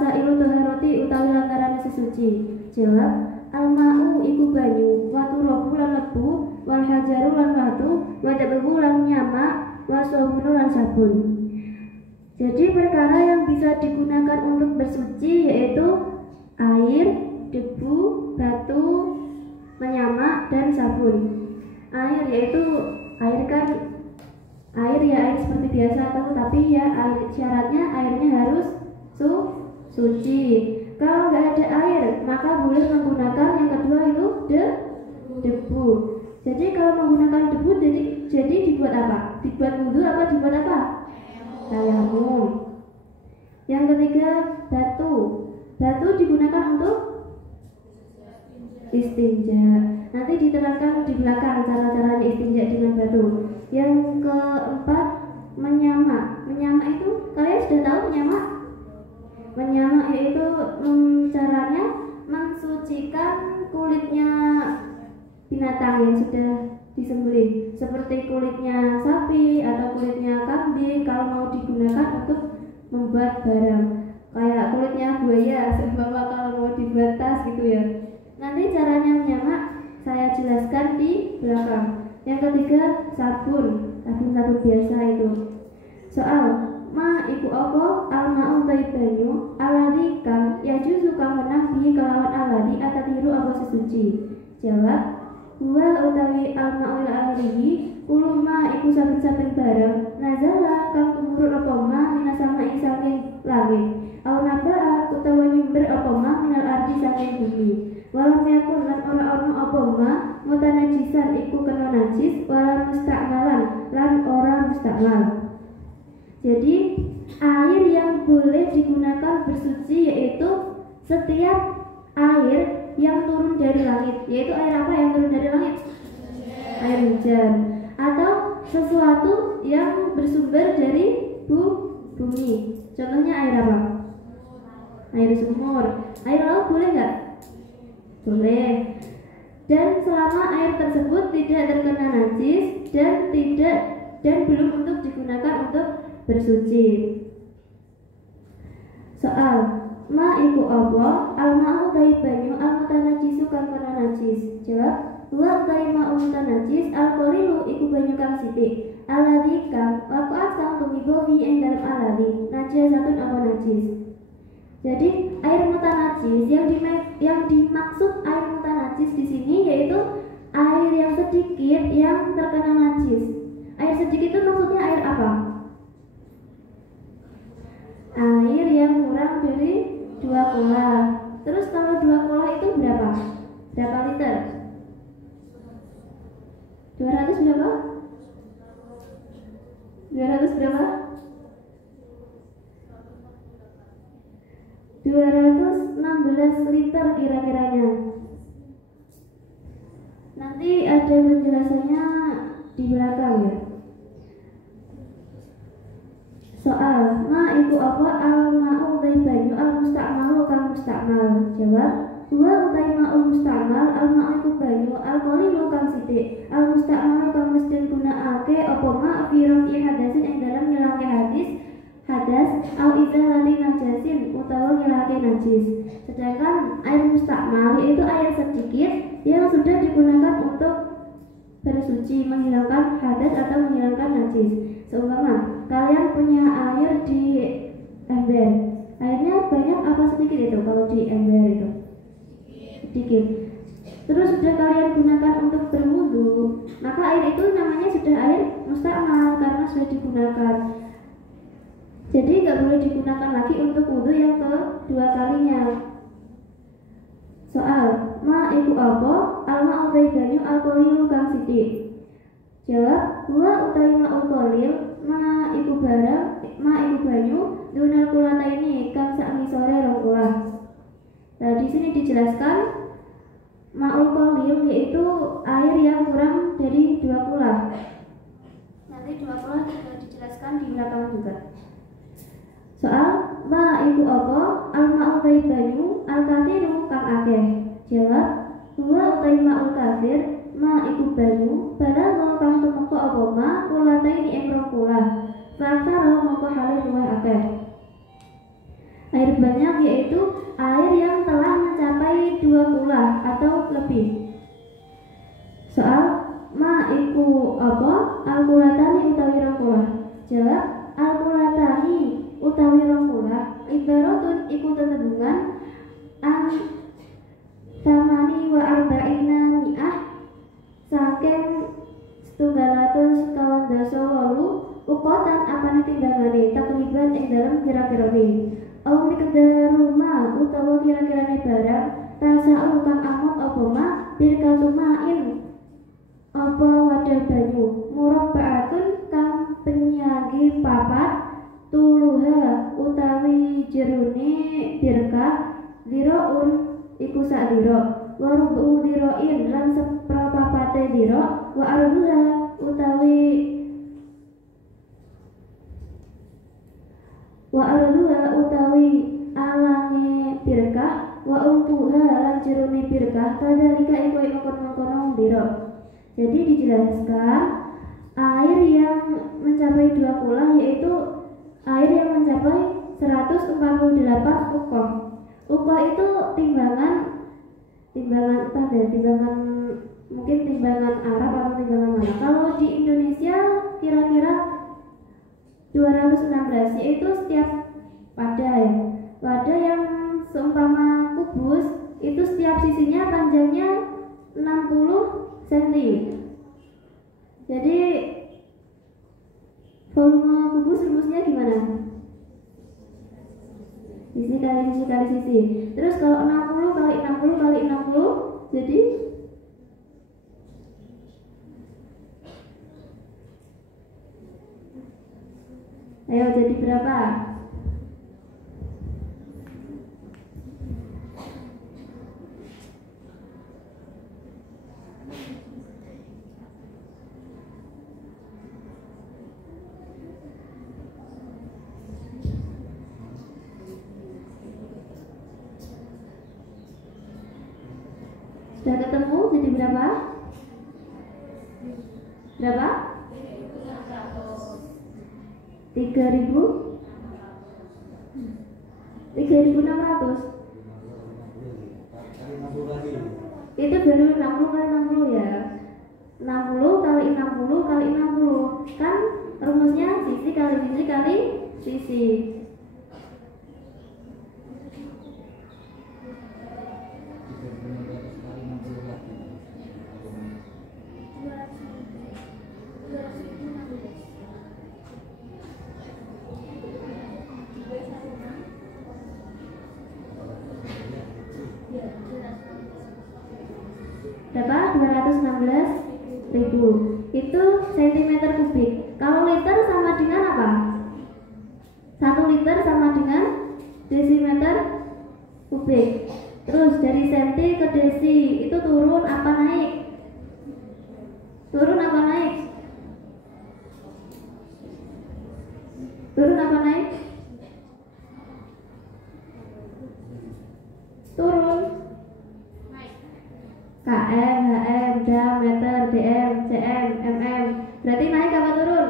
wasailu toharoti utawi lantaran sesuci. Jawab, al-ma'u iku banyu, wa turabu lan lebu, wal hajaru lan watu, wa tabu lan nyamak, wa sabunu lan sabun. Jadi perkara yang bisa digunakan untuk bersuci yaitu air, debu, batu, menyamak, dan sabun. Air yaitu air kan air ya air seperti biasa tapi ya air, syaratnya airnya harus suci. Kalau nggak ada air maka boleh menggunakan yang kedua itu debu. Jadi kalau menggunakan debu jadi dibuat apa? Dibuat wudhu apa dibuat apa? Tayamum. Yang ketiga batu. Batu digunakan untuk istinja. Nanti diterangkan di belakang cara-cara istinja dengan batu. Yang keempat menyamak. Menyamak itu kalian sudah tahu menyamak? Menyamak yaitu caranya mensucikan kulitnya binatang yang sudah disembelih, seperti kulitnya sapi atau kulitnya kambing kalau mau digunakan untuk membuat barang. Kayak kulitnya buaya, seumpama kalau mau dibuat tas gitu ya. Nanti caranya menyamak saya jelaskan di belakang. Yang ketiga sabun biasa itu. Soal ma iku apa al-ma'u banyu alladzi kang yajuzu kang menabi kelawan alladzi atatiru apa sesuci. Jawab, wa utawi al-ma'u alladzi kulo ma iku saben-saben barang nazala kang tumurun apa ma minasama saking langit au naba utawa nyumber apa ma minal ardi saking bumi. Walau yakun lan ora ono apa ma mutanajisan iku kena najis wala mustakmalan lan ora mustakmal. Jadi air yang boleh digunakan bersuci yaitu setiap air yang turun dari langit. Yaitu air apa yang turun dari langit? Air hujan. Atau sesuatu yang bersumber dari bumi. Contohnya air apa? Air sumur. Air laut boleh nggak? Boleh. Dan selama air tersebut tidak terkena najis dan belum untuk digunakan untuk bersuci. Soal ma iku apa al-ma'u banyu al-mutanajisu kang kena najis. Jawab, wa ma'u mutanajis al-qalilu iku banyu kang sithik alladzi kang waqa'at kang tumibo fi ing dalem alladzi najasatun apa najis. Jadi air mutanajis yang dimaksud air mutanajis di sini yaitu air yang sedikit yang terkena najis. Air sedikit itu maksudnya air apa? Air yang kurang dari 2 kola. Terus kalau 2 kola itu berapa? Berapa liter? 200 berapa? 200 berapa? 216 liter kira-kiranya. Nanti ada penjelasannya di belakang ya. Soal ma iku apa al-ma'u banyu al-mustakmalu kang mustakmal. Jawab, huwa utai ma'ul mustakmal al-ma'u iku banyu al-qalilu kang sithik al-mustakmalu kang mesti gunakake apa ma fi rafi hadasin ing dalam ngilangke hadas au izalati najasin utawa ngilangke najis. Sedangkan air mustakmal yaitu air sedikit yang sudah digunakan untuk bersuci, menghilangkan hadas atau menghilangkan najis. Seumpama kalian punya air di ember, airnya banyak apa sedikit itu kalau di ember itu? Sedikit. Terus sudah kalian gunakan untuk berwudu, maka air itu namanya sudah air mustakmal karena sudah digunakan. Jadi nggak boleh digunakan lagi untuk wudu yang kedua kalinya. Soal ma iku apa al-ma'u banyu al-qalilu kang sithik. Jawab, huwa utawi ma'ul qalil ma iku banyu dunal kulata ini kang sak ngisore 2 kula. Nah, di sini dijelaskan ma'ul qalil yaitu air yang kurang dari 2 kula. Nanti 2 kula juga dijelaskan di belakang juga. Soal ma iku apa al-ma'u banyu al-kathiru kang akeh. Jawab, huwa utawi ma'ul kathir ma iku banyu balagha kang tumeka apa ma kulataini ing 2 kula. Faksara moko hale luwih akeh. Air banyak yaitu air yang telah mencapai 2 kula atau lebih. Soal ma iku apa? Alkulatani utawi rong kula. Jawab, alkulatani utawi rong kula ibaratun iku tetembungan an tamani wa arba'ina mi'ah saking 798 ukotan apane timbangane takriban ing dalem kira-kirane au miqdaru ma utawa kira-kirane barang tasau kang amot apa ma birkatumain apa wadah banyu murabba'atun kang penyagi papat tuluha utawi jerone birkah diraun iku sak dira wa rubu dirain lan seprapapate dira wa arduha utawi alange birkah wa umpuha lan jerone birkah kadalika iku mengkono-kono dira. Jadi dijelaskan air yang mencapai 2 kula yaitu air yang mencapai 148 ukoh. Ukoh itu timbangan entah deh, timbangan mungkin timbangan Arab atau timbangan mana. Kalau di Indonesia kira-kira 216 yaitu setiap wadah ya. Wadah yang seumpama kubus itu setiap sisinya panjangnya 60 cm. Jadi volume kubus rumusnya gimana? Sisi kali sisi kali sisi. Terus kalau 60 kali 60 kali 60 jadi ayo jadi berapa? Sudah ketemu jadi berapa? Berapa? 3.600. Itu baru 60 kali 60 ya. 60 kali 60 kali 60 kan rumusnya sisi kali sisi kali sisi. Berapa? 216.000 itu sentimeter kubik. Kalau liter sama dengan apa? 1 liter sama dengan desimeter kubik. Terus dari senti ke desi itu turun apa naik? Turun apa naik? Turun apa naik? Turun. KM, HM, diameter, DM, CM, MM. Berarti naik apa turun?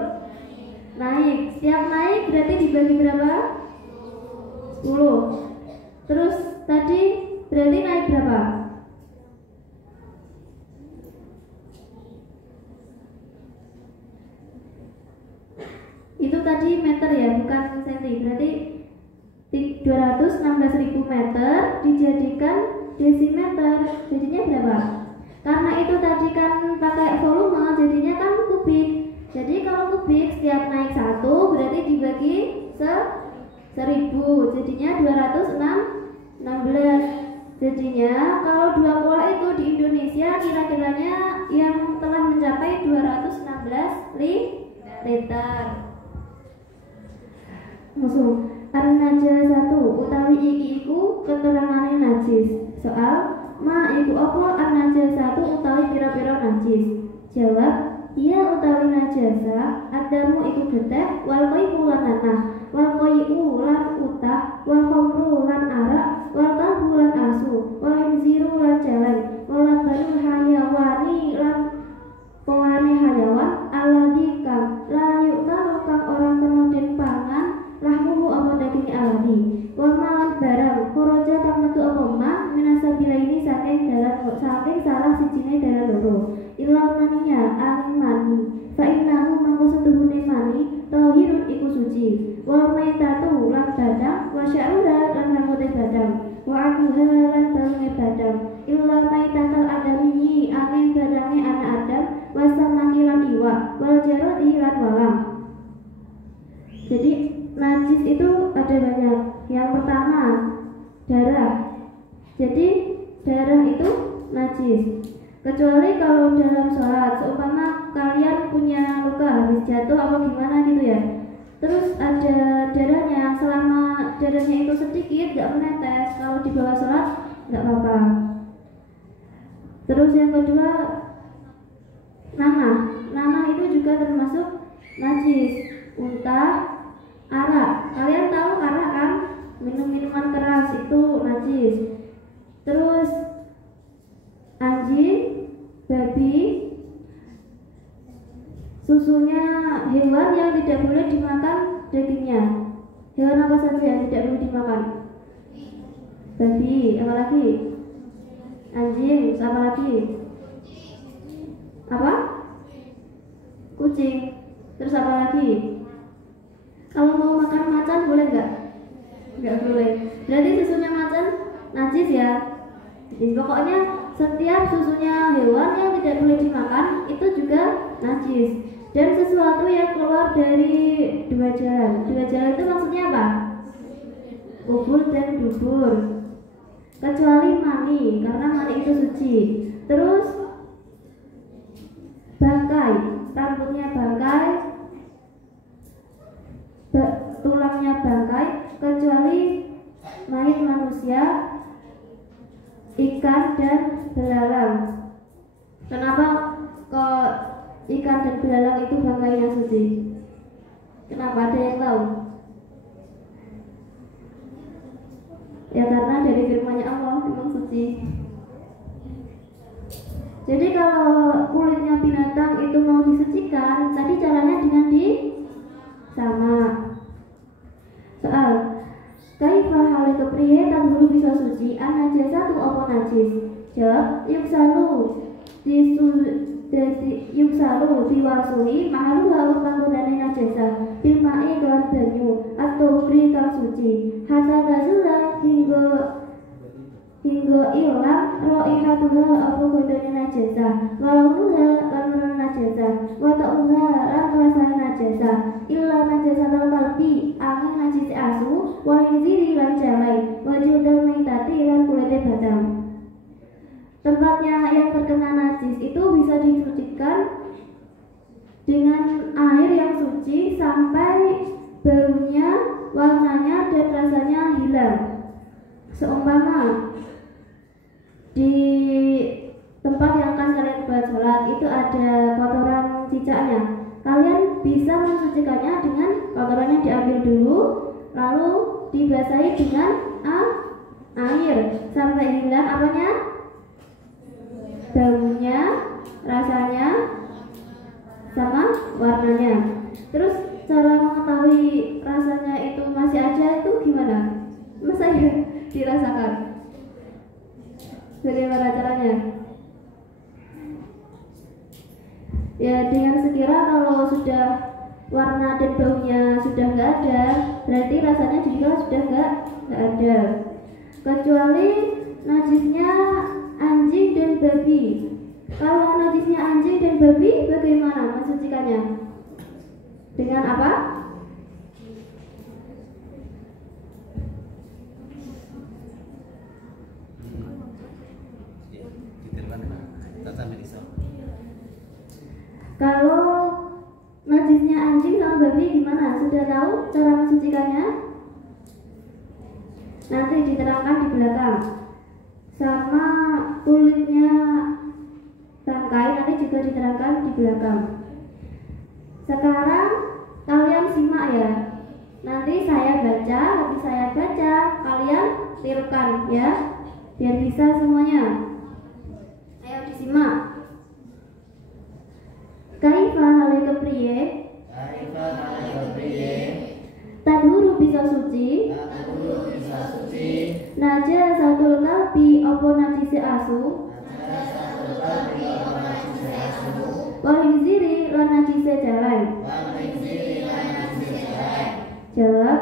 Naik. Setiap naik berarti dibagi berapa? 10. Terus tadi berarti naik berapa? Itu tadi meter ya, bukan senti. Berarti 216.000 meter dijadikan desimeter, jadinya berapa? Karena itu tadi kan pakai volume, jadinya kan kubik. Jadi kalau kubik setiap naik 1 berarti dibagi 1000, jadinya 216. Jadinya kalau 2 kula itu di Indonesia kira-kiranya yang telah mencapai 216 liter. Langsung an-najasatu utawi iki iku keterangane najis. Soal ma iku apa an-najasatu utawi pira-pira najis. Jawab, iya utawi najasa adamu iku getih wal qai'u lan nanah wal qai'u lan utah wal khamru lan arak wal kalbu lan asu wal inziru lan celeng wal labanu hayawani lan pengane hayawan alladzi kang la yu'taru kang orang kena den pangan lahmuhu apa daging aladi wal badang wa sya'ruha lan rambute badang wa akuha lan balunge badang illa maitatal adami angin badange anak Adam wa samaki lan iwa wal jarodi lan walang. Jadi najis itu ada banyak. Yang pertama darah. Jadi darah itu najis. Kecuali kalau dalam sholat, seumpama kalian punya luka habis jatuh apa gimana gitu ya, terus ada darahnya, selama darahnya itu sedikit gak menetes, kalau di bawah sholat gak apa-apa. Terus yang kedua nanah itu juga termasuk najis. Unta, arak, kalian tahu arak kan, minuman keras itu najis. Terus anjing, babi, susunya hewan yang tidak boleh dimakan dagingnya. Hewan apa saja yang tidak boleh dimakan? Babi, apa lagi? Anjing, apa lagi? Apa? Kucing. Terus apa lagi? Kalau mau makan macan boleh nggak? Nggak boleh. Berarti susunya macan najis ya. Jadi pokoknya setiap susunya hewan yang tidak boleh dimakan itu juga najis. Dan sesuatu yang keluar dari dua jalan. Dua jalan itu maksudnya apa? Kubur dan dubur. Kecuali mani, karena mani itu suci. Terus bangkai, rambutnya bangkai, tulangnya bangkai, kecuali mayat manusia, ikan dan belalang. Kenapa kok ikan dan belalang itu bangkainya suci? Kenapa, ada yang tahu? Ya karena dari firman-Nya Allah memang suci. Jadi kalau kulitnya binatang itu mau disucikan, tadi caranya dengan sama. Soal kaifa hal itu priye tan guru bisa suci an najasa tu apa najis? Jawab yuksalu diwasui mahalu halu panggunane najasa bil ma'i kelan banyu atau beri kang suci hatta tazula hingga ilang raihatuha apa godone najasa walaunuha lan najasa wa ta'uha lan rasane najasa illa najasa kalbi angin najis asu waliziri lan jalai wajudal maitati lan kulite badang. Tempatnya yang terkena najis itu bisa disucikan dengan air yang suci sampai baunya, warnanya dan rasanya hilang. Seumpama di tempat yang akan kalian buat sholat itu ada kotoran cicaknya, kalian bisa mensucikannya dengan kotorannya diambil dulu, lalu dibasahi dengan air sampai hilang apanya? Baunya, rasanya, sama warnanya. Terus cara mengetahui rasanya itu masih ada itu gimana? Masa ya dirasakan? Bagaimana caranya? Ya dengan sekira kalau sudah warna dan baunya sudah nggak ada, berarti rasanya juga sudah nggak ada. Kecuali najisnya anjing dan babi. Kalau najisnya anjing dan babi, bagaimana mensucikannya? Dengan apa? Kalau najisnya anjing sama babi gimana? Sudah tahu cara mensucikannya? Nanti diterangkan di belakang. Sama kulitnya bangkai nanti juga diterangkan di belakang. Sekarang kalian simak ya. Nanti saya baca, habis saya baca kalian tirukan ya, biar bisa semuanya. Ayo disimak. Kaifa halika priye? Tadhuru bisa suci. Najasatul kalbi apa najise asu? Walhiziri lan najise jalan. Jawab.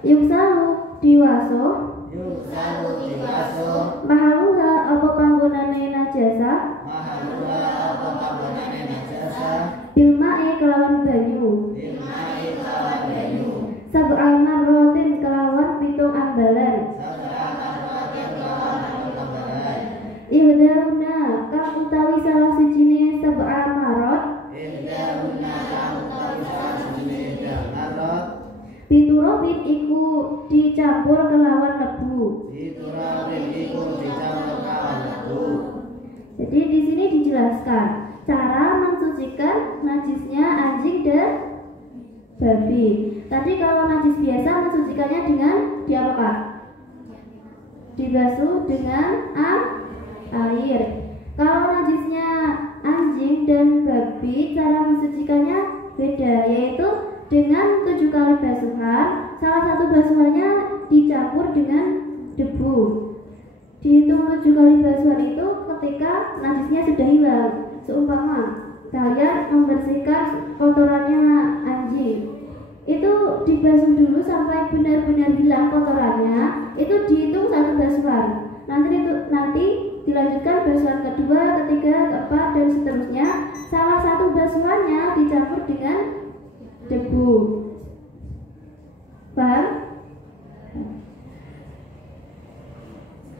Yuksalu diwaso. Yuksalu diwaso. Mahaluha apa panggonane najasa. Mahaluha apa panggonane najasa. Bilmae kelawan banyu. Bilmae kelawan banyu. Sab'al marrotin kelawan pitung ambalan. Sab'al marrotin kelawan pitung ambalan. Ihdahuna kang utawi salah sijine sab'al marrot. Ihdahuna kang utawi salah sijine sab'al marrot. Biturabin iku dicampur kelawan lebu. Biturabin iku dicampur kelawan lebu. Jadi di sini dijelaskan cara mensucikan najisnya anjing dan babi. Tadi kalau najis biasa mensucikannya dengan diapakan? Dibasuh dengan air. Kalau najisnya anjing dan babi cara mensucikannya beda, yaitu dengan 7 kali basuhan. Salah satu basuhannya dicampur dengan debu. Dihitung 7 kali basuhan itu ketika najisnya sudah hilang. Seumpama kalian membersihkan kotorannya anjing, itu dibasuh dulu sampai benar-benar hilang kotorannya. Itu dihitung 1 basuhan. Nanti dilanjutkan basuhan kedua, ketiga, keempat dan seterusnya. Salah satu basuhannya dicampur dengan debu. Paham?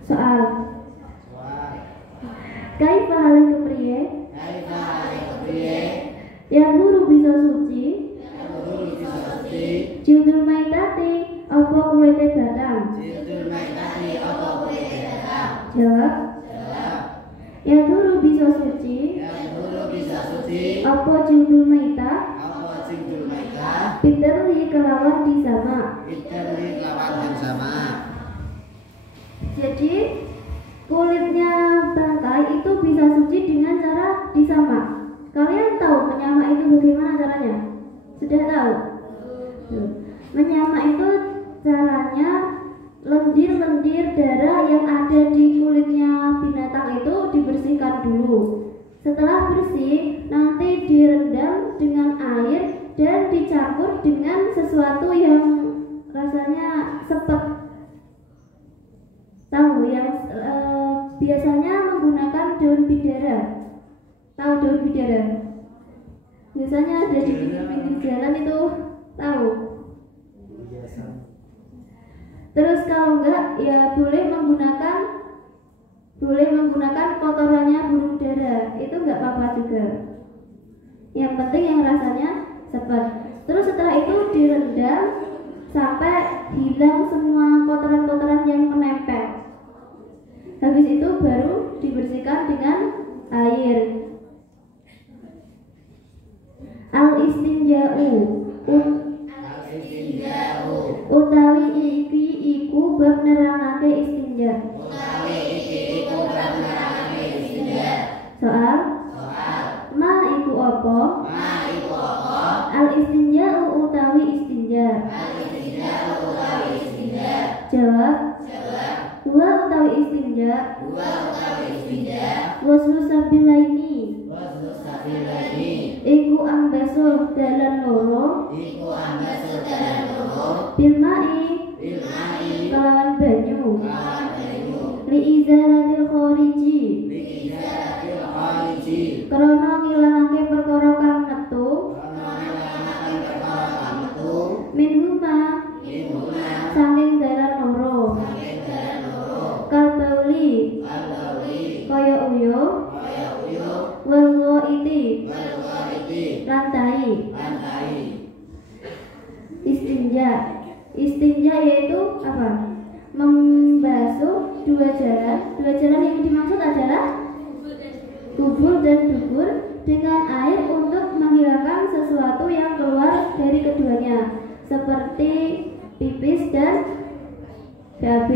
Soal. Kaifa halih kepriye? Kaifa halih kepriye? Yang guru bisa suci. Jildul maitati apa kulite batang? Jildul maitati apa kulite batang? Jawab. Yang guru bisa suci. Yang guru bisa suci. Apa jildul maita? Apa jildul maita? Biterli kelawan disama. Biterli kelawan disama. Jadi kulitnya bangkai itu bisa suci dengan cara disama. Kalian tahu menyama itu bagaimana caranya? Sudah tahu? Menyama itu caranya lendir-lendir darah yang ada di kulitnya binatang itu dibersihkan dulu. Setelah bersih, nanti direndam dengan air dan dicampur dengan sesuatu yang rasanya sepet. Tahu yang biasanya menggunakan daun bidara. Tahu daun bidara? Biasanya ada di pinggir jalan itu, tahu. Terus kalau enggak ya boleh menggunakan kotorannya burung dara, itu enggak apa-apa juga. Yang penting yang rasanya sepet. Terus setelah itu direndam sampai hilang semua kotoran-kotoran yang menempel. Habis itu baru dibersihkan dengan air. Al-istinja'u utawi iki iku bab nerangake istinja. Soal ma iku apa? Al-istinja'u utawi istinja. Jawab. Huwa utawi istinja. Waslu sabilaini. Iku ambasul dalan loro. Bilmai kelawan banyu. Li izalatil khariji. Krana ngilangake perkara kang metu. Minhuma saking dalan loro. Kalbauli kaya uyo. Walwo iti lantai. Istinja yaitu apa? Membasuh dua jalan. Dua jalan yang dimaksud adalah kubur dan dubur dengan air untuk menghilangkan sesuatu yang keluar dari keduanya, seperti pipis dan BAB.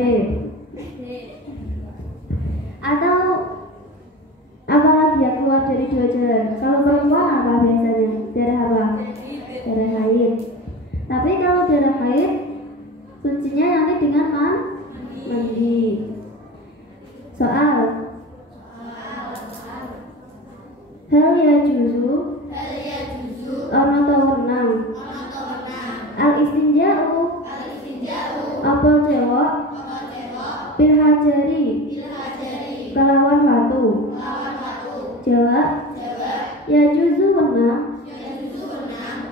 Atau apalagi yang keluar dari dua jalan? Kalau perempuan apa biasanya? Darah apa? Darah haid. Tapi kalau darah haid sucinya nanti dengan mandi. Soal. Hal ya juzu ono to wenang. Al istinja'u cewek bil hajari kelawan watu. Jawab ya juzu wenang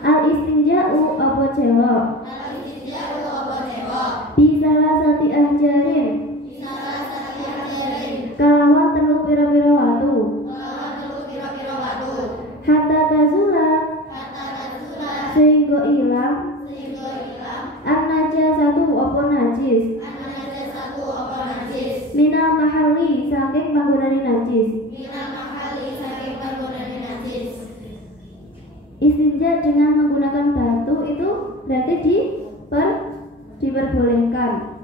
al istinja'u apa cewek bisalah sati ahjarin kelawan telu pira-pira watu. Hatta tazula sehingga ilang an-najasatu apa najis minal mahali saking panggonane najis. Istinja dengan menggunakan batu itu berarti diperbolehkan.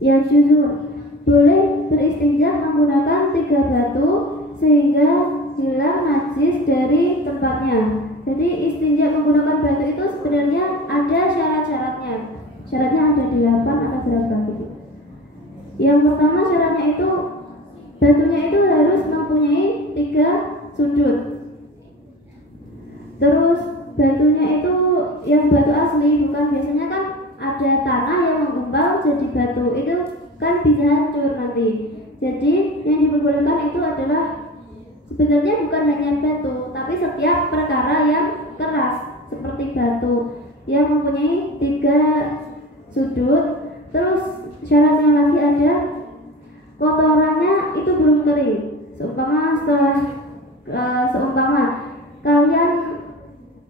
Ya juzur boleh beristinja menggunakan 3 batu sehingga hilang najis dari tempatnya. Jadi istinja menggunakan batu itu sebenarnya ada syarat-syaratnya. Syaratnya ada 8 atau berapa gitu. Yang pertama syaratnya itu batunya itu harus mempunyai 3 sudut. Terus batunya itu yang batu asli, bukan biasanya kan ada tanah yang menggumpal jadi batu, itu kan bisa hancur nanti. Jadi yang diperbolehkan itu adalah sebenarnya bukan hanya batu, tapi setiap perkara yang keras seperti batu yang mempunyai 3 sudut. Terus syaratnya lagi ada kotorannya itu belum kering. Seumpama kalian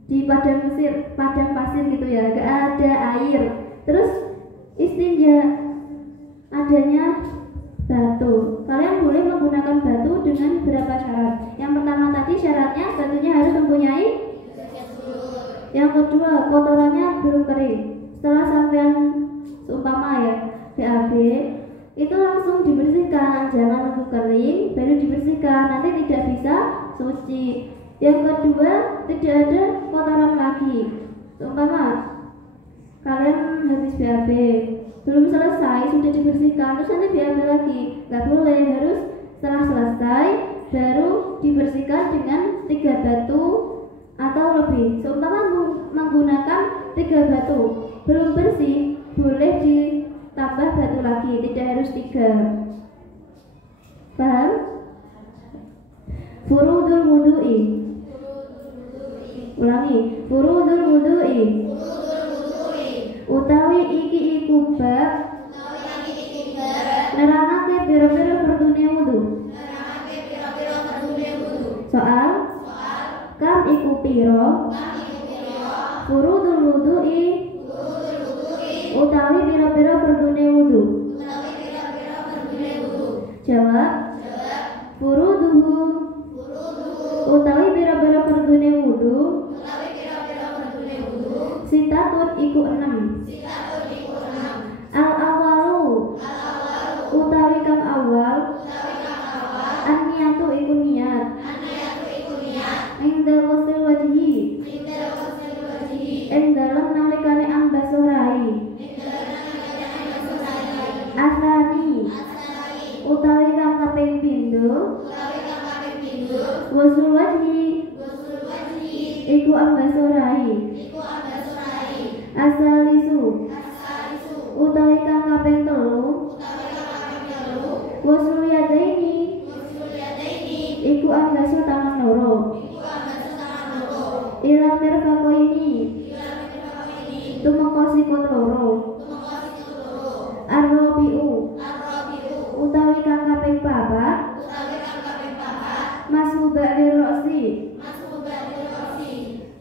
di padang pasir gitu ya, gak ada air, terus istinja adanya batu, kalian boleh menggunakan batu dengan berapa syarat. Yang pertama tadi syaratnya batunya harus mempunyai, yang kedua kotorannya belum kering. Setelah sampean seumpama ya BAB itu langsung dibersihkan, jangan nunggu kering baru dibersihkan, nanti tidak bisa suci. Yang kedua tidak ada kotoran lagi. Seumpama kalian habis BAB belum selesai sudah dibersihkan, terus nanti BAB lagi, nggak boleh, harus setelah selesai baru dibersihkan dengan 3 batu atau lebih. Seumpama menggunakan 3 batu belum bersih, boleh ditambah batu lagi, tidak harus 3. Paham? Furudul wudu'i. Ulangi, furudul wudu'i. Utawi iki iku bab nerangake pira-pira fardune wudu. Soal kam iku pira furudul wudu'i utawi pira-pira fardune wudu. Jawab furuduhu utawi pira-pira fardune wudu sitatun iku 6. Al-awalu utawi kang awal an-niyatu iku niat inda ghusl wajhi ing dalem nalikane ambaso rai. Asani utawi kang kaping pindho ghusl wajhi iku ambaso rai. Asalisu utawi kang kaping 3 ghusl yadaini iku ambaso tangan loro. Ila mirfaqo ini tumeka sikut loro. Ar-rabi'u utawi kang kaping 4 masubah lirosi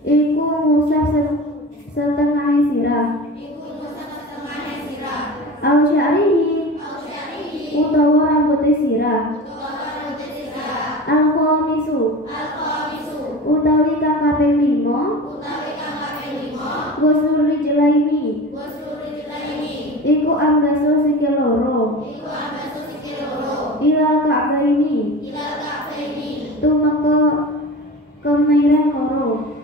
iku ngusap setengah sirah. Au sya'rihi utawa rambut sirah. Al-khamisu utawi kang kaping 5 ghusl rijlaini iku ambaso sikil loro. Ila ka'baini tumeka kemiren loro.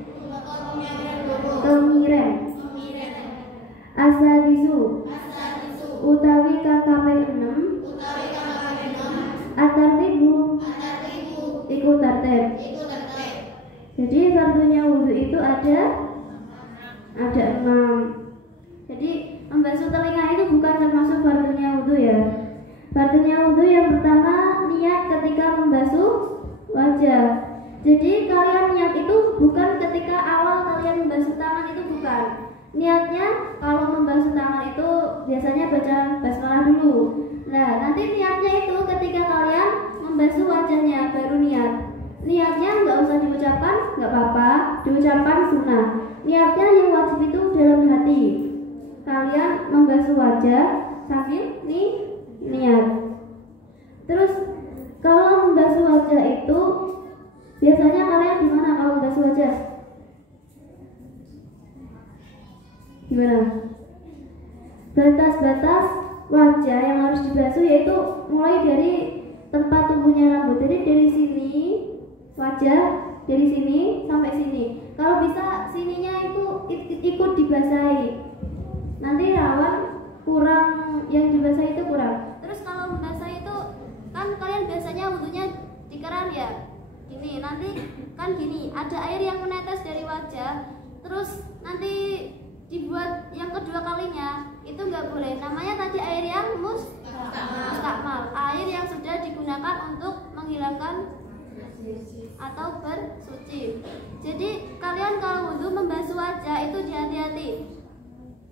Kemiren. Asadisu utawi kang kaping 6 atartibu iku tertib. Jadi fardunya wudu itu ada 6. Jadi membasuh telinga itu bukan termasuk fardunya wudu ya. Fardunya wudu yang pertama niat ketika membasuh wajah. Jadi kalian niat itu bukan ketika awal kalian membasuh tangan, itu bukan. Niatnya kalau membasuh tangan itu biasanya baca basmalah dulu. Nah, nanti niatnya itu ketika kalian membasuh wajahnya baru niat. Niatnya nggak usah diucapkan, nggak apa-apa, diucapkan sunnah. Niatnya yang wajib itu dalam hati. Kalian membasuh wajah sambil niat. Terus kalau membasuh wajah itu biasanya kalian gimana kalau membasuh wajah? Gimana? Batas-batas wajah yang harus dibasuh yaitu mulai dari tempat tumbuhnya rambut. Jadi dari sini wajah, dari sini sampai sini. Kalau bisa sininya itu ikut dibasahi. Nanti rawan kurang, yang dibasahi itu kurang. Terus kalau membasahi itu kan kalian biasanya wudunya di keran ya. Gini, nanti kan gini, ada air yang menetes dari wajah. Terus nanti dibuat yang kedua kalinya itu nggak boleh. Namanya tadi air yang mustakmal, air yang sudah digunakan untuk menghilangkan atau bersuci. Jadi kalian kalau wudu membasuh wajah itu hati-hati.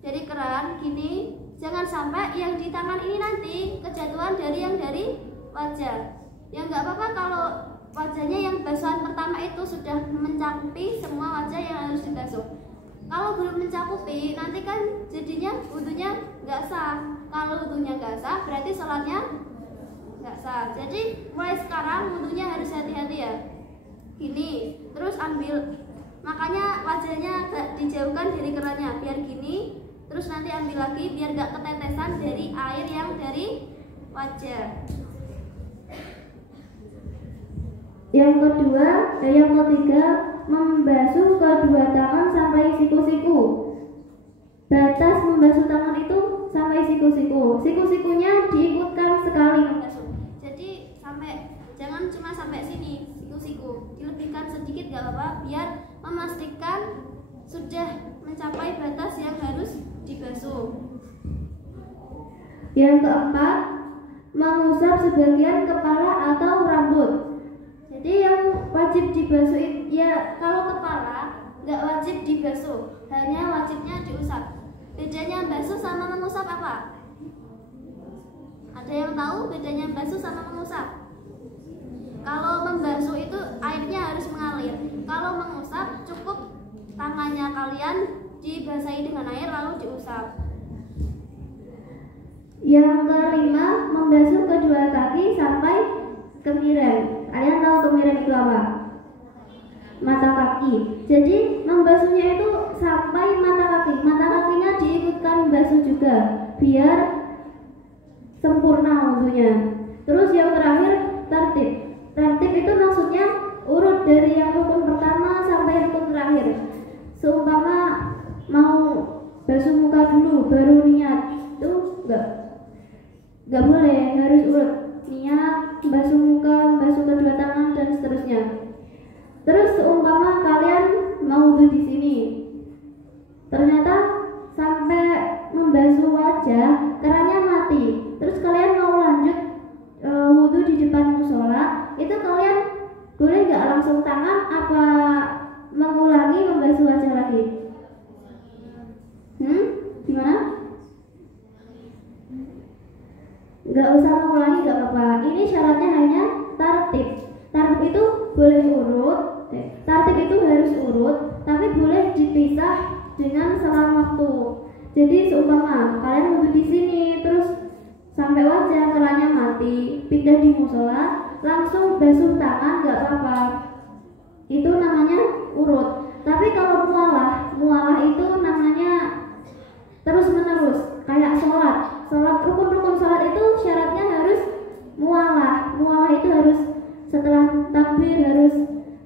Dari keran gini, jangan sampai yang di tangan ini nanti kejatuhan dari yang dari wajah. Ya nggak apa-apa kalau wajahnya yang basuhan pertama itu sudah mencakupi semua wajah yang harus dibasuh. Kalau belum mencakupi, nanti kan jadinya wudunya nggak sah. Kalau wudunya nggak sah, berarti sholatnya nggak sah. Jadi mulai sekarang wudunya harus hati-hati ya. Gini, terus ambil, makanya wajahnya agak dijauhkan dari kerannya, biar gini. Terus nanti ambil lagi, biar nggak ketetesan dari air yang dari wajah. Yang ketiga, membasuh kedua tangan sampai siku-siku. Batas membasuh tangan itu sampai siku-siku. Siku-sikunya diikutkan sekali membasuh. Jadi jangan cuma sampai sini siku-siku. Dilebihkan sedikit gak apa-apa, biar memastikan sudah mencapai batas yang harus dibasuh. Yang keempat, mengusap sebagian kepala atau rambut. Jadi yang wajib dibasuh ya, kalau kepala nggak wajib dibasuh, hanya wajibnya diusap. Bedanya basuh sama mengusap apa? Ada yang tahu bedanya basuh sama mengusap? Kalau membasuh itu airnya harus mengalir. Kalau mengusap cukup tangannya kalian dibasahi dengan air lalu diusap. Yang kelima, membasuh kedua kaki sampai kemiren. Kalian tahu kemiren itu apa? Mata kaki. Jadi membasuhnya itu sampai mata kaki. Mata kakinya diikutkan basuh juga, biar sempurna wudunya. Terus yang terakhir, tertib. Tertib itu maksudnya urut dari yang rukun pertama sampai rukun terakhir. Seumpama mau basuh muka dulu baru niat, itu nggak boleh, harus urut. Niat, basuh muka, basuh kedua tangan dan seterusnya. Terus seumpama kalian mau wudu di sini, ternyata sampai membasuh wajah kerannya mati. Terus kalian mau lanjut wudu di depan musola, itu kalian boleh nggak langsung tangan apa mengulangi membasuh wajah lagi? Gimana? Nggak usah mengulangi, nggak apa-apa. Ini syaratnya hanya tertib. Tertib itu boleh urut. Tertib itu harus urut, tapi boleh dipisah dengan selang waktu. Jadi seumpama kalian wudu di sini, terus sampai wajah kerannya mati, pindah di musola, langsung basuh tangan, nggak apa-apa. Itu namanya urut. Tapi kalau mualah itu namanya terus menerus, kayak sholat. Rukun-rukun sholat itu syaratnya harus mualah. Mualah itu harus setelah takbir, harus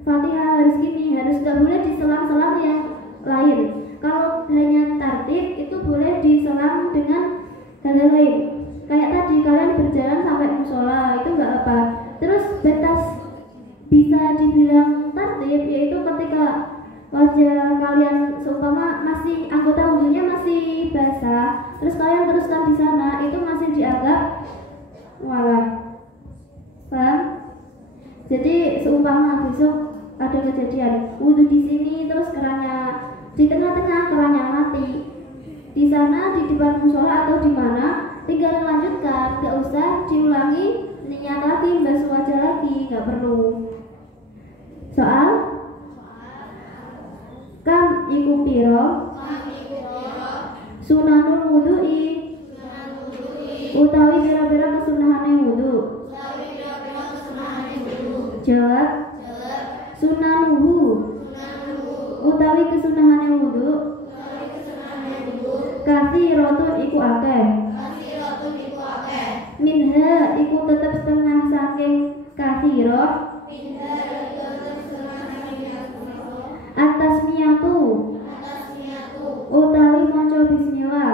Fatihah, harus gini, harus nggak boleh diselang-selang yang lain. Kalau hanya tertib itu boleh diselang dengan hal lain. Kayak tadi kalian berjalan sampai musola, itu nggak apa. Terus batas bisa dibilang tertib yaitu ketika wajah kalian seumpama masih anggota wudunya masih basah, terus kalian teruskan di sana, itu masih dianggap walah. Paham? Jadi seumpama besok ada kejadian wudhu di sini, terus kerannya di tengah-tengah kerannya mati, di sana di depan musola atau di mana, tinggal lanjutkan, gak usah diulangi niat lagi, basuh wajah lagi, gak perlu. Soal kam iku piro sunanul wudu'i utawi pira-pira kesunahane wudu. Jawab sunanuhu utawi kesunahane wudu katsirotun iku akeh. Minha iku tetep setengah saking katsirah. Atasmiyatu utawi maca bismillah.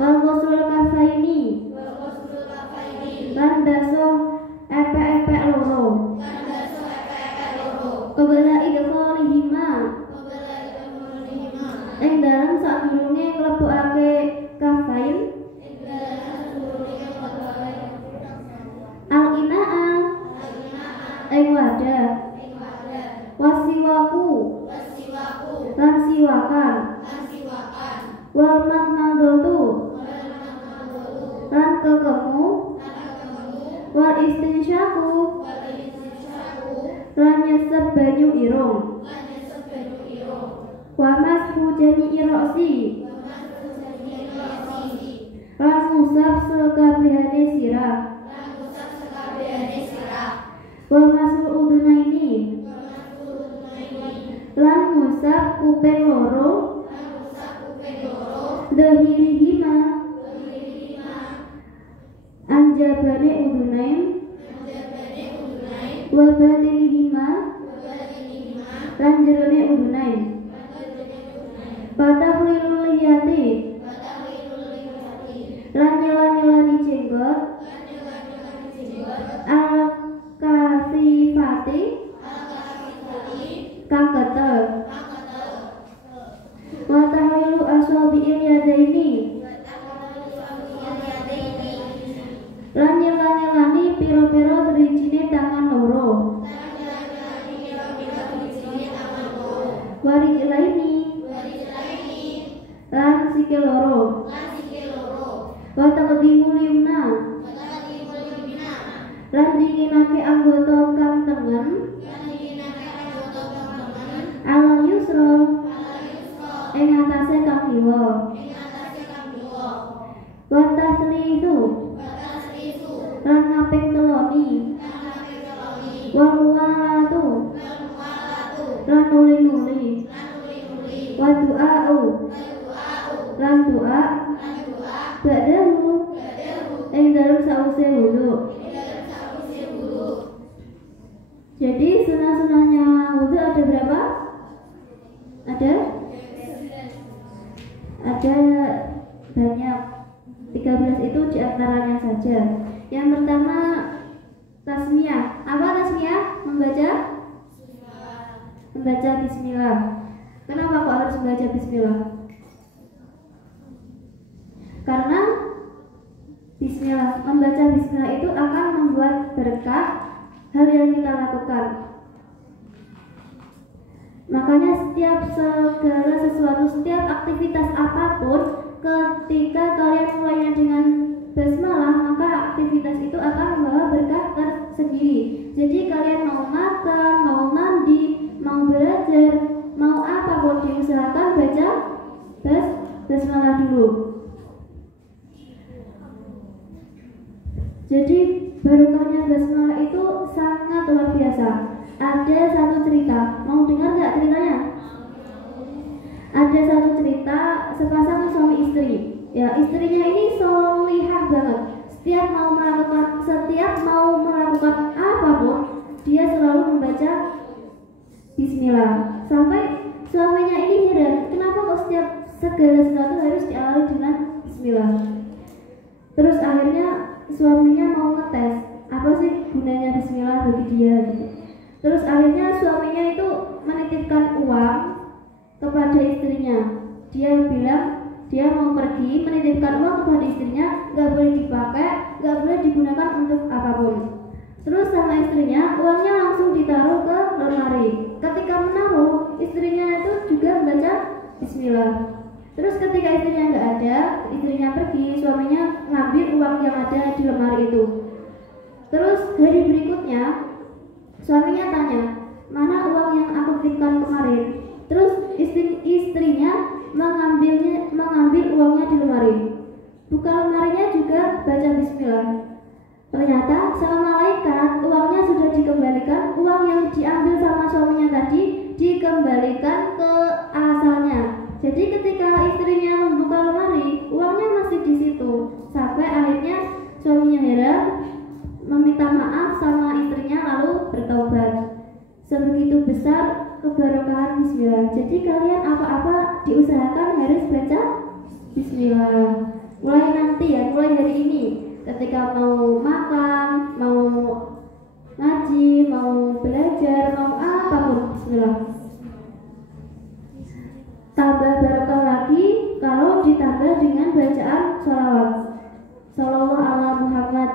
Wal ghusl kafaini lan basuh epek-epek loro. Qabla idkhalihima ing dalem sadurunge nglebokake kafain al-ina'a ing wadah. Wasiwaku lan siwakan. Wal madmadatu lan kekemu. Wal istinsyaku lan nyesep banyu irung. Wa mashu jami'i ra'si lan ngusap sekabehane sirah. Wa masul udunaini lan ngusap kuping loro. Dahirihima anjabane udunain. Wa batinihima lan jerone udunain. Fatahulilul lihiyati lan nyela-nyelani jenggot. Al-kasifati kang ketel. Wa tahlilu asabi'il yadaini lan nyela-nyelani pira-pira drijine tangan loro. Warijlaini lan sikil loro. Wa taqdimul yumna lan dinginake anggota kang tengen. Alal yusra ing atase kang kiwa. Wa taslisu lan ngaping teloni. Wa muwalatu lan nuli-nuli. Wa du'a'u lan doa. Ba'dahu ing dalem sause wudu. Jadi sunah-sunahnya wudu ada berapa? Ada banyak. 13 itu diantaranya saja. Yang pertama tasmiyah. Apa tasmiyah? Membaca bismillah. Kenapa kok harus membaca bismillah? Karena membaca bismillah itu akan membuat berkah hal yang kita lakukan. Makanya segala sesuatu, setiap aktivitas apapun, ketika kalian mulainya dengan basmalah, maka aktivitas itu akan membawa berkah tersendiri. Jadi kalian mau makan, mau mandi, mau belajar, mau apapun, diusahakan baca basmalah dulu. Jadi barokahnya basmalah itu sangat luar biasa. Ada satu cerita, mau dengar nggak ceritanya? Ada satu cerita sepasang suami istri. Ya, istrinya ini solihah banget. Setiap mau melakukan apapun, dia selalu membaca bismillah. Sampai suaminya ini heran, kenapa kok segala sesuatu harus diawali dengan bismillah. Terus akhirnya suaminya mau ngetes, apa sih gunanya bismillah bagi dia gitu. Terus akhirnya suaminya itu menitipkan uang kepada istrinya. Dia bilang, dia mau pergi menitipkan uang kepada istrinya, nggak boleh dipakai, nggak boleh digunakan untuk apapun. Terus sama istrinya, uangnya langsung ditaruh ke lemari. Ketika menaruh, istrinya itu juga membaca Bismillah. Terus ketika istrinya nggak ada, istrinya pergi, suaminya ngambil uang yang ada di lemari itu. Terus hari berikutnya, suaminya tanya, mana uang yang aku titipkan kemarin? Terus istrinya mengambil uangnya di lemari. Buka lemarinya juga baca Bismillah. Ternyata sama malaikat uangnya sudah dikembalikan. Uang yang diambil sama suaminya tadi dikembalikan ke asalnya. Jadi ketika istrinya membuka lemari, uangnya masih di situ. Sampai akhirnya suaminya heran, meminta maaf sama istrinya lalu bertobat. Sebegitu besar keberkahan Bismillah. Jadi kalian apa-apa diusahakan harus baca Bismillah. Mulai nanti ya, mulai hari ini, ketika mau makan, mau ngaji, mau belajar, mau apapun, Bismillah. Tambah barokah lagi kalau ditambah dengan bacaan sholawat. Sholawat ala Muhammad.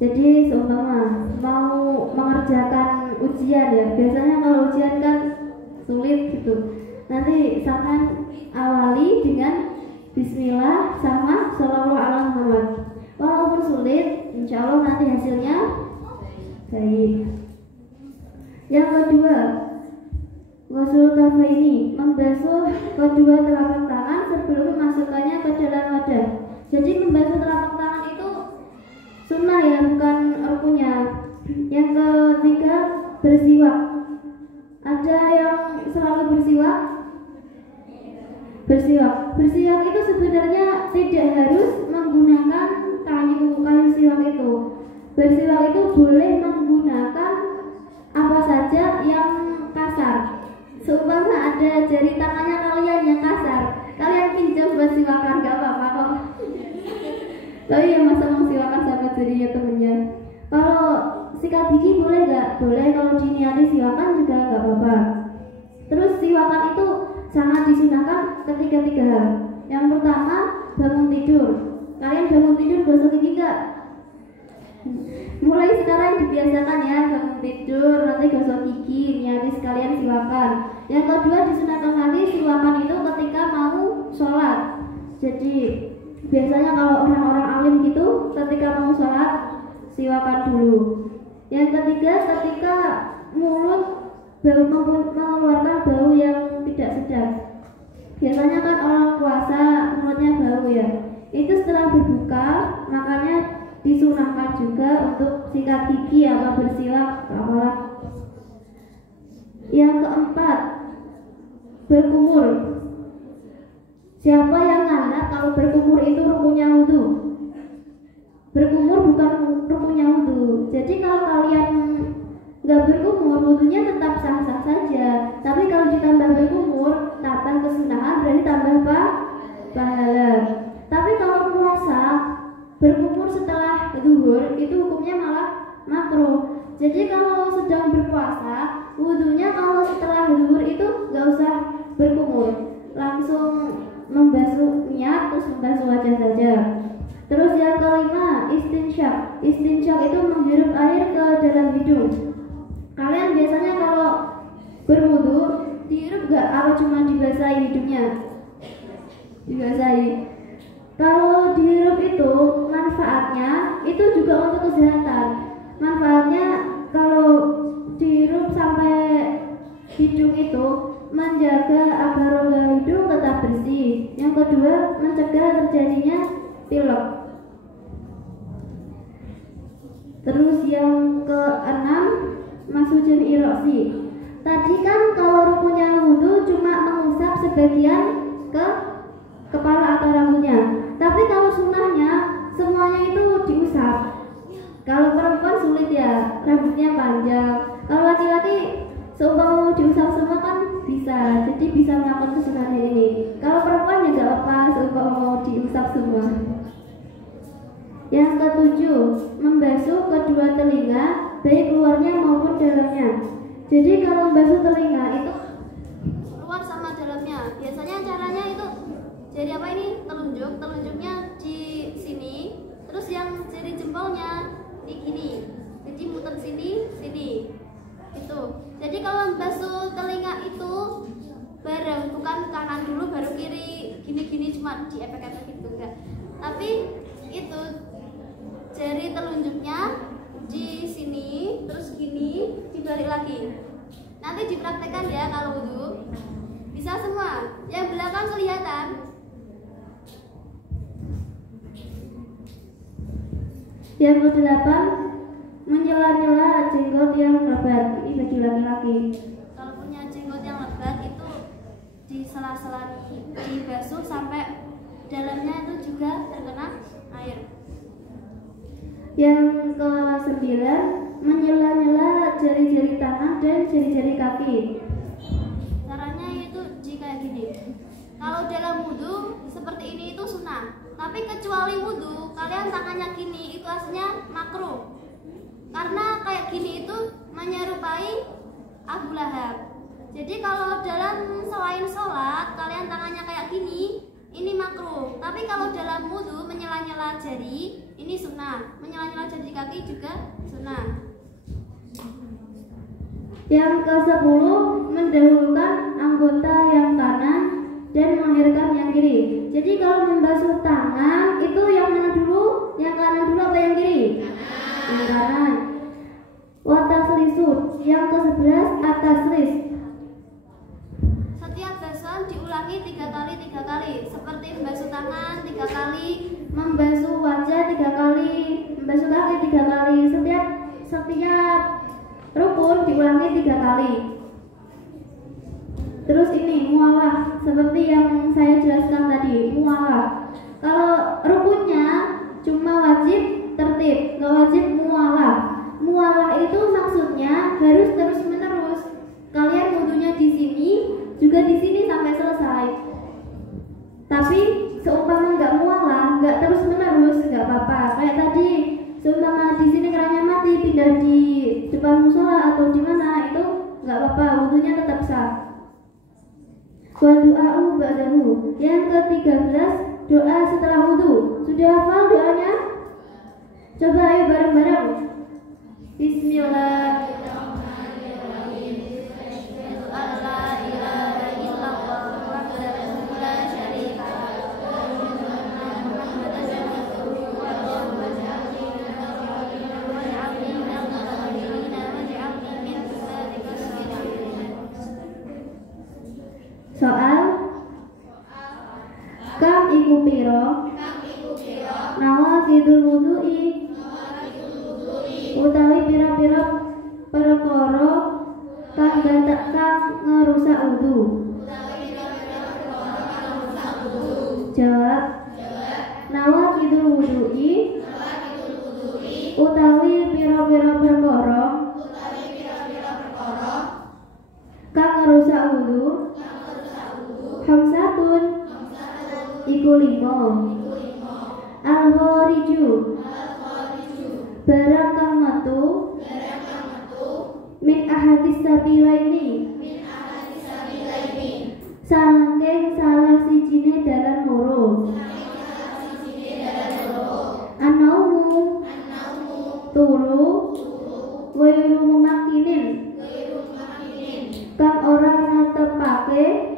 Jadi seumpama mau mengerjakan ujian ya, biasanya kalau ujian kan sulit gitu. Nanti sampean awali dengan Bismillah sama Sholawat ala Muhammad. Walaupun sulit, insya Allah nanti hasilnya baik. Yang kedua, ghusl kafaini, membasuh kedua telapak tangan sebelum memasukkannya ke dalam wadah. Jadi membasuh telapak tangan itu sunnah ya, bukan rukunnya. Yang ketiga, bersiwak. Ada yang selalu bersiwak? Bersiwak itu sebenarnya tidak harus menggunakan kayu siwak itu. Bersiwak itu boleh menggunakan apa saja yang kasar. Seumpama ada jari tangannya kalian yang kasar, kalian pinjam buat siwakan, gak apa-apa kok. Tapi ya masa mau siwakan sama jarinya temennya. Kalau sikat gigi boleh gak? Boleh, kalau diniati siwakan juga gak apa-apa. Terus siwakan itu sangat disunahkan ketika 3 hal. Yang pertama, bangun tidur. Kalian bangun tidur gosok gigi gak? Mulai sekarang dibiasakan ya, bangun tidur nanti gosok gigi, niati sekalian siwakan. Yang kedua, disunahkan lagi siwakan itu ketika mau sholat. Jadi biasanya kalau orang-orang alim gitu ketika mau sholat siwakan dulu. Yang ketiga, ketika mulut mengeluarkan bau yang tidak sedap. Biasanya kan orang puasa mulutnya bau ya. Itu setelah berbuka, makanya disunahkan juga untuk sikat gigi atau bersiwak, apalah. Yang keempat, berkumur. Siapa yang nganggap kalau berkumur itu rukunnya wudu? Berkumur bukan rukunnya wudu. Jadi kalau kalian nggak berkumur, wudunya tetap sah-sah saja. Tapi kalau ditambah berkumur, tambah kesunahan, berarti tambah pahala. Tapi kalau puasa berkumur setelah zuhur itu hukumnya malah makruh. Jadi kalau sedang berpuasa, wudunya kalau setelah zuhur itu nggak usah berkumur, langsung membasuh niat terus membasuh wajah saja. Terus yang kelima, istinsyak. Istinsyak itu menghirup air ke dalam hidung. Kalian biasanya kalau berwudu dihirup gak atau cuma dibasahi hidungnya? Dibasahi. Kalau dihirup itu manfaatnya itu juga untuk kesehatan. Manfaatnya kalau dihirup sampai hidung itu menjaga agar rongga hidung tetap bersih. Yang kedua, mencegah terjadinya pilek. Terus yang keenam, masujud iroksi. Tadi kan kalau rukunnya wudu cuma mengusap sebagian ke kepala atau rambutnya. Tapi kalau sunnahnya semuanya itu diusap. Kalau perempuan sulit ya, rambutnya panjang. Kalau laki-laki seumpama mau diusap semua kan bisa. Jadi bisa melakukan kesunahan ini. Kalau perempuan ya nggak apa-apa, seumpama mau diusap semua. Yang ketujuh, membasuh kedua telinga, baik luarnya maupun dalamnya. Jadi kalau membasuh telinga itu luar sama dalamnya. Biasanya caranya itu jari apa ini? Telunjuk. Telunjuknya di sini. Terus yang jari jempolnya di gini. Jadi muter sini, sini. Itu. Jadi kalau membasuh telinga itu bareng, bukan kanan dulu baru kiri, gini-gini cuma diepek-epek gitu enggak. Tapi itu jari telunjuknya di sini, terus gini, dibalik lagi. Nanti dipraktekkan ya kalau wudu. Bisa semua. Yang belakang kelihatan. Yang ke-8, menyela-nyela jenggot yang lebat. Ini bagi laki-laki. Kalau punya jenggot yang lebat itu di sela-sela dibasuh sampai dalamnya itu juga terkena air. Yang ke-9, menyela-nyela jari-jari tangan dan jari-jari kaki. Caranya itu jika gini. Kalau dalam wudhu seperti ini itu sunnah. Tapi kecuali wudhu, kalian tangannya gini itu aslinya makruh. Karena kayak gini itu menyerupai Abu Lahab. Jadi kalau dalam selain sholat kalian tangannya kayak gini, ini makruh. Tapi kalau dalam wudhu menyela-nyela jari, ini sunnah. Menyela-nyela jari kaki juga sunnah. Yang ke-10, mendahulukan anggota yang kanan dan mengakhirkan yang kiri. Jadi kalau membasuh tangan itu yang mana dulu? Yang kanan dulu apa yang kiri? Yang kanan. Wataslisut. Yang ke-11, ataslis. Setiap basuhan diulangi 3 kali. Seperti membasuh tangan 3 kali, Membasuh wajah 3 kali, membasuh kaki 3 kali. Setiap rukun diulangi 3 kali. Terus ini mualah, seperti yang saya jelaskan tadi, mualah. Kalau rukunnya cuma wajib tertib, nggak wajib mualah. Mualah itu maksudnya harus terus menerus. Kalian wudunya di sini, juga di sini sampai selesai. Tapi seumpama nggak mualah, nggak terus menerus, nggak apa-apa. Kayak tadi, seumpama di sini kerannya mati, pindah di depan musola atau di mana itu nggak apa-apa, wudunya tetap sah. Wa du'a'u ba'dahu. Yang ke-13, doa setelah wudu. Sudah hafal doanya? Coba ayo bareng-bareng. Bismillahirrahmanirrahim. Allah ilaha illallah wahdahu la syarika lahu wa Muhammadan rasulullah waj'alni minal muttaqin waj'alni min ibadika sholihin. Soal kam iku piro? Nawaqidul wudu'i. Utawi pira-pira perkara kang ngerusak wudu. Jawab. Nawaqidul wudu'i. Utawi pira-pira perkara kang ngerusak wudu. Hamsatun iku 5. Al-Khariju barang kang metu min ahadis sabilaini saking salah sijine dalan loro. Anaumu turu wairu mumakinin kang ora netepake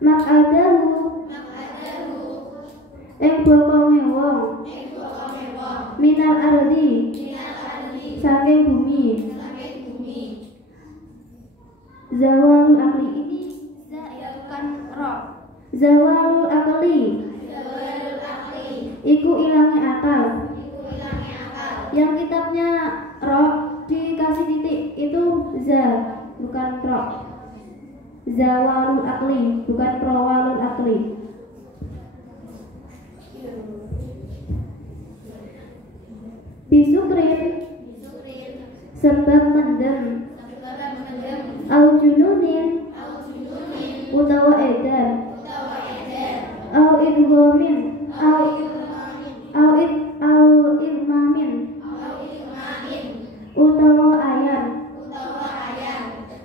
makadahu ing bokonge wong minal ardi saking bumi. Zawalul akli, ini Za ya bukan ro. zawalul akli iku ilange akal. Yang kitabnya ro dikasih titik itu za, bukan ro. Zawalul akli, bukan prowalul akli. Bisukrin sebab mendem. Au jununin utawa edan. Au idghamin au idmamin utawa ayan.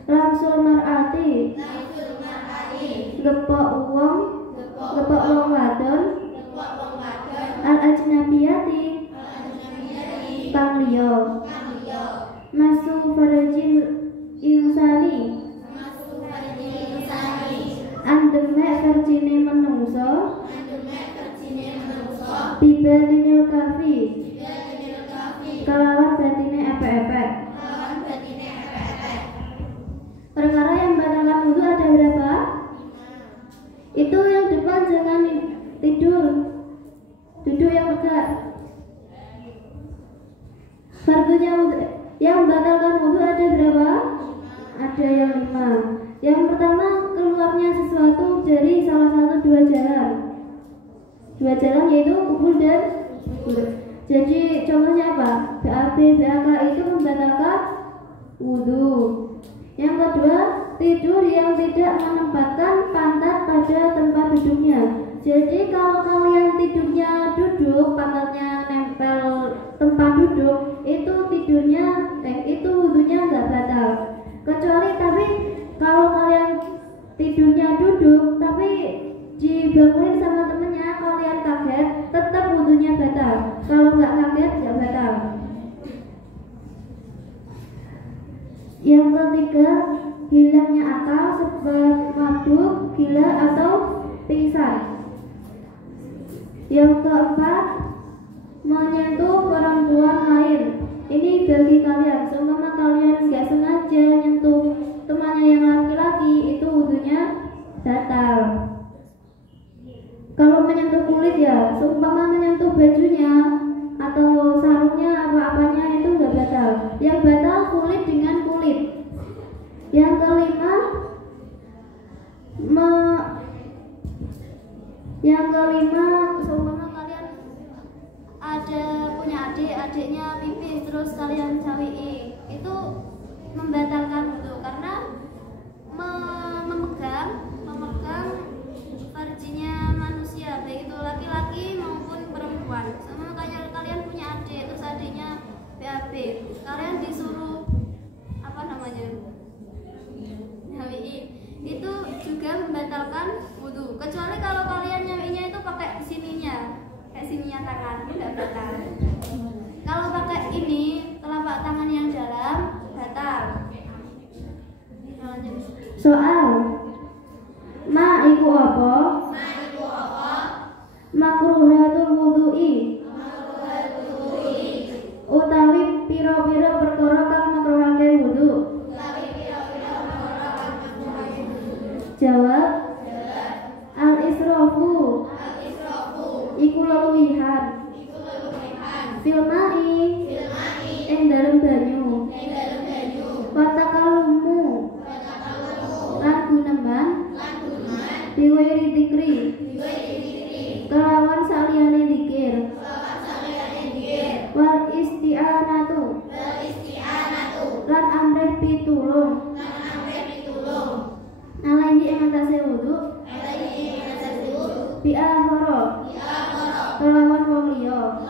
Lamsul mar'ati gepok manungsa bibatinil kafi kelawan batine epek-epek. Perkara yang membatalkan wudu ada berapa? Itu yang depan jangan tidur, duduk yang tegak. Fardunya yang membatalkan wudu ada berapa? Ada yang 5. Yang pertama, keluarnya sesuatu dari salah satu dua jalan yaitu kubur dan kubur. Jadi contohnya apa? BAB, BAK itu membatalkan wudu. Yang kedua, tidur yang tidak menempatkan pantat pada tempat duduknya. Jadi kalau kalian tidurnya duduk, pantatnya nempel tempat duduk, itu itu wudunya nggak batal. Kecuali tapi kalau kalian tidurnya duduk tapi dibangunin sama temennya, kalian kaget, tetap wudunya batal. Kalau nggak kaget nggak batal. Yang ketiga, hilangnya akal sebab mabuk, gila atau pingsan. Yang keempat, menyentuh perempuan lain. Ini bagi kalian, seumpama kalian nggak sengaja nyentuh temannya yang laki-laki, itu wudunya batal. Kalau menyentuh kulit ya, seumpama menyentuh bajunya atau sarungnya apa-apanya itu nggak batal. Yang batal kulit dengan kulit. Yang kelima, seumpama kalian ada punya adiknya pipis terus kalian cawii, itu membatalkan wudu karena memegang farjinya manusia, baik itu laki-laki maupun perempuan. Sama kayak kalian punya adik terus adiknya BAB, kalian disuruh nyawii, itu juga membatalkan wudu. Kecuali kalau kalian nyawinya itu pakai sininya, kayak sininya tangan, itu tidak batal. Kalau pakai ini telapak tangan yang dalam batal. Soal ma iku apa? Makruhatul wudu'i. Utawi pira-pira perkara kang makruhake wudu. Jawab. Al-israfu. Iku leluwihan. Filmai. Ing dalem banyu. Watakalumu. Lan guneman. Biwiri dikri. Kelawan saliyane dikir. Wal isti'anatu. Lan amrih pitulung. Alaihi ing atase wudu. Bi'ahara. Kelawan wong liya.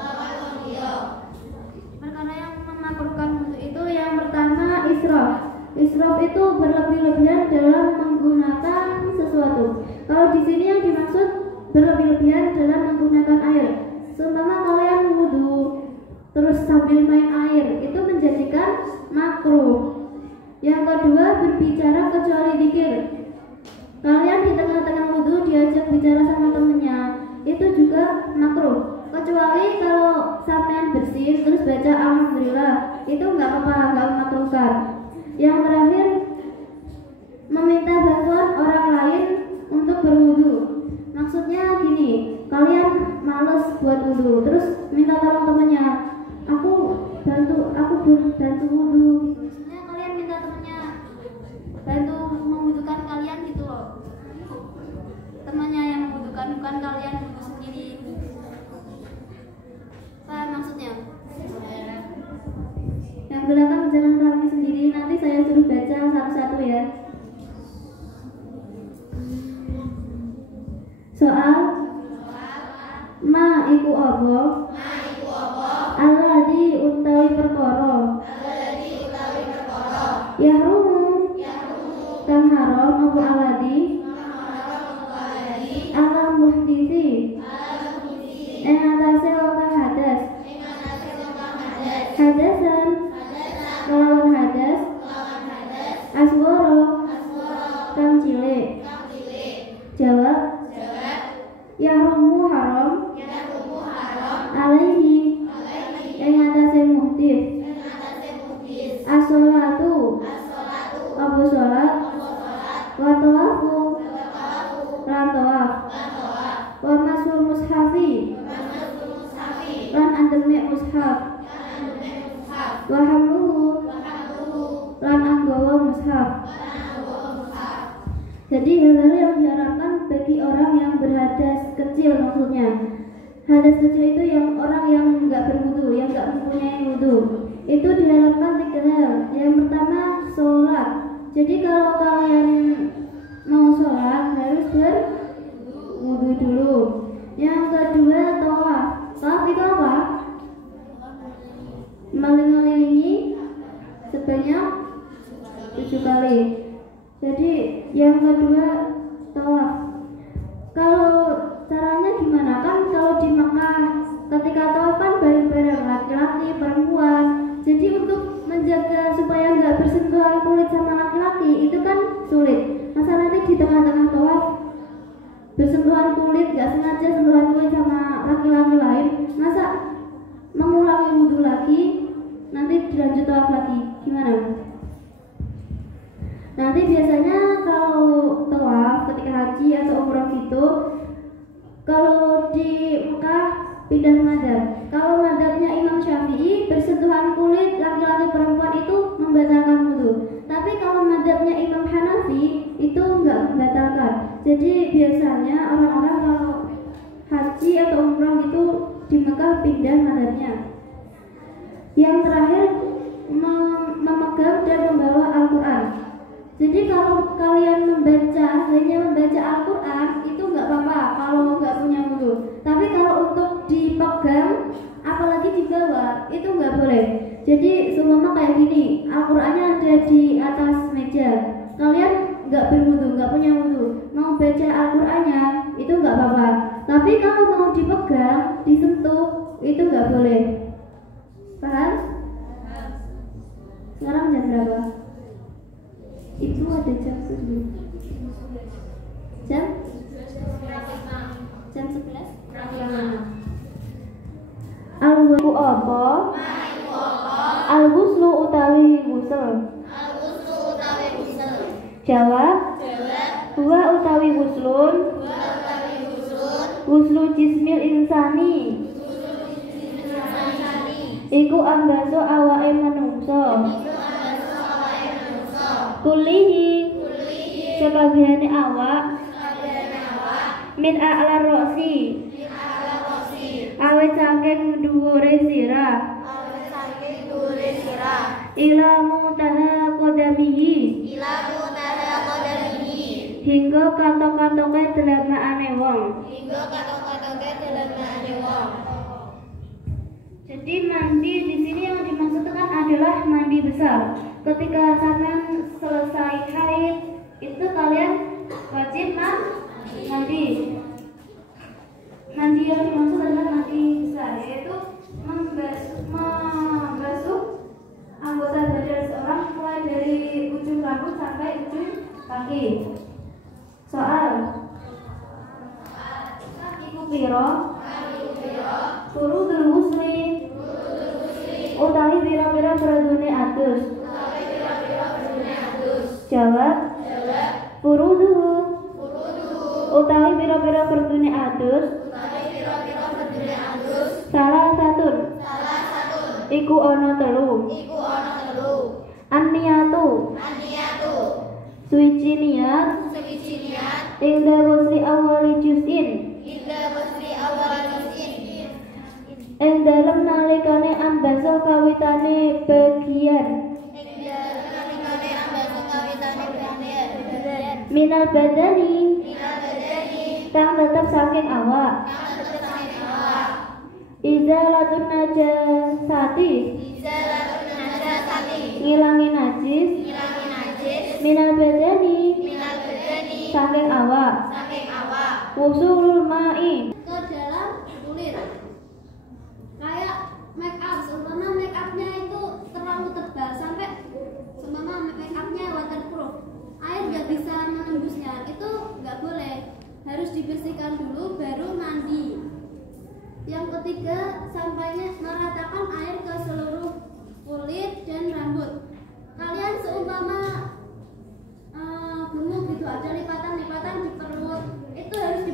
Perkara yang memakruhkan wudu itu yang pertama israf. Israf itu berlebih-lebihan dalam menggunakan sesuatu. Kalau di sini yang dimaksud berlebih-lebihan dalam menggunakan air. Seumpama kalian wudu terus sambil main air, itu menjadikan makruh. Yang kedua, berbicara kecuali dzikir. Kalian di tengah-tengah wudu diajak bicara sama temennya, itu juga makruh. Kecuali kalau sampean bersin terus baca alhamdulillah, itu nggak apa-apa, nggak memakruhkan. Yang terakhir, meminta bantuan orang lain untuk berwudu. Maksudnya gini, kalian males buat wudu, terus minta tolong temennya, aku bantu wudu. Maksudnya kalian minta temennya bantu membutuhkan kalian gitu loh. Temannya yang membutuhkan, bukan kalian wudu sendiri. Paham maksudnya? Yang belakang jangan terangi sendiri, nanti saya suruh baca satu-satu ya. Soal ma iku apa? Alladzi utawi perkara. Yahrumu kang haram apa alladzi? Alam muhdisi. Ing atase wong kang hadas. Hadasan. Kelawan hadas. Aswara. Kang cilik. Jawab. yahrumu haram alaihi yang atase muhdis as-sholatu apa sholat wa tawafu lan tawaf wa masul mushafi lan andeme mushaf wa hamluhu lan anggawa mushaf. Jadi hal-hal yang diharapkan bagi orang yang berhadas kecil, maksudnya hadas kecil itu yang orang yang nggak berwudu, yang nggak mempunyai wudu, itu diharapkan 3 hal. Yang pertama sholat. Jadi kalau kalian mau sholat harus berwudu dulu. Yang kedua tawaf. Tawaf itu apa? Mengelilingi sebanyak 7 kali. Jadi yang kedua tawaf. Kalau caranya gimana? Kan kalau di Mekah ketika tawaf kan bareng-bareng laki-laki, perempuan. Jadi untuk menjaga supaya nggak bersentuhan kulit sama laki-laki itu kan sulit. Masa nanti di tengah-tengah tawaf bersentuhan kulit, nggak sengaja sentuhan kulit sama laki-laki lain, masa mengulangi wudhu lagi, nanti dilanjut tawaf lagi, gimana? Nanti biasanya kalau tawaf ketika haji atau umroh gitu, kalau di Mekah pindah madzhab. Kalau madzhabnya Imam Syafi'i bersentuhan kulit laki-laki perempuan itu membatalkan wudhu. Tapi kalau madzhabnya Imam Hanafi itu enggak membatalkan. Jadi biasanya orang-orang kalau haji atau umroh itu di Mekah pindah madzhabnya. Yang terakhir memegang dan membawa Al-Quran. Jadi kalau kalian hanya membaca Al-Quran itu nggak apa-apa kalau nggak punya wudhu. Tapi kalau untuk dipegang, apalagi dibawa, itu nggak boleh. Jadi seumpama kayak gini, Al-Qurannya ada di atas meja, kalian nggak berwudhu, nggak punya wudhu, mau baca Al-Qurannya itu nggak apa-apa. Tapi kalau mau dipegang, disentuh, itu nggak boleh. Paham? Sekarang jam berapa? Itu ada jam 7. Jam 11? Al-wudu apa? Al-ghuslu utawi ghusl. Jawab. Huwa utawi ghuslun. Ghuslu jismil insani. Iku ambaso awake manungsa. Kulihi sekabehane awak min a'la roksi awet saking dhuwure sirah ila muntaha qadamihi hingga katok-katoke delamaane wong. Jadi mandi di sini yang dimaksudkan adalah mandi besar. Ketika sampean selesai haid, itu kalian wajib mandi. Mandi yang dimaksud adalah mandi besar, yaitu membasuh anggota badan seorang mulai dari ujung rambut sampai ujung kaki. Soal iku piro? Furudul ghusli utawi pira-pira fardune adus. Jawab. Furuduhu utawi pira-pira fardune adus. Salah satu. Iku ana telu. An-niyatu. Suci niat. Inda ghusli awali juz'in. Ing dalem nalikane ambaso kawitane bagian. Minal badani. Kang tetep saking awak. Izalatun najasati. Ngilangi najis. Minal badani. Saking awak. Wusulul ma'i. Ke dalam kulit. Kayak make up, seumpama make upnya itu terlalu tebal sampai seumpama make upnya waterproof, air nggak bisa menembusnya, itu nggak boleh, harus dibersihkan dulu baru sampainya meratakan air ke seluruh kulit dan rambut. Kalian seumpama gemuk gitu, ada lipatan-lipatan di perut, itu harus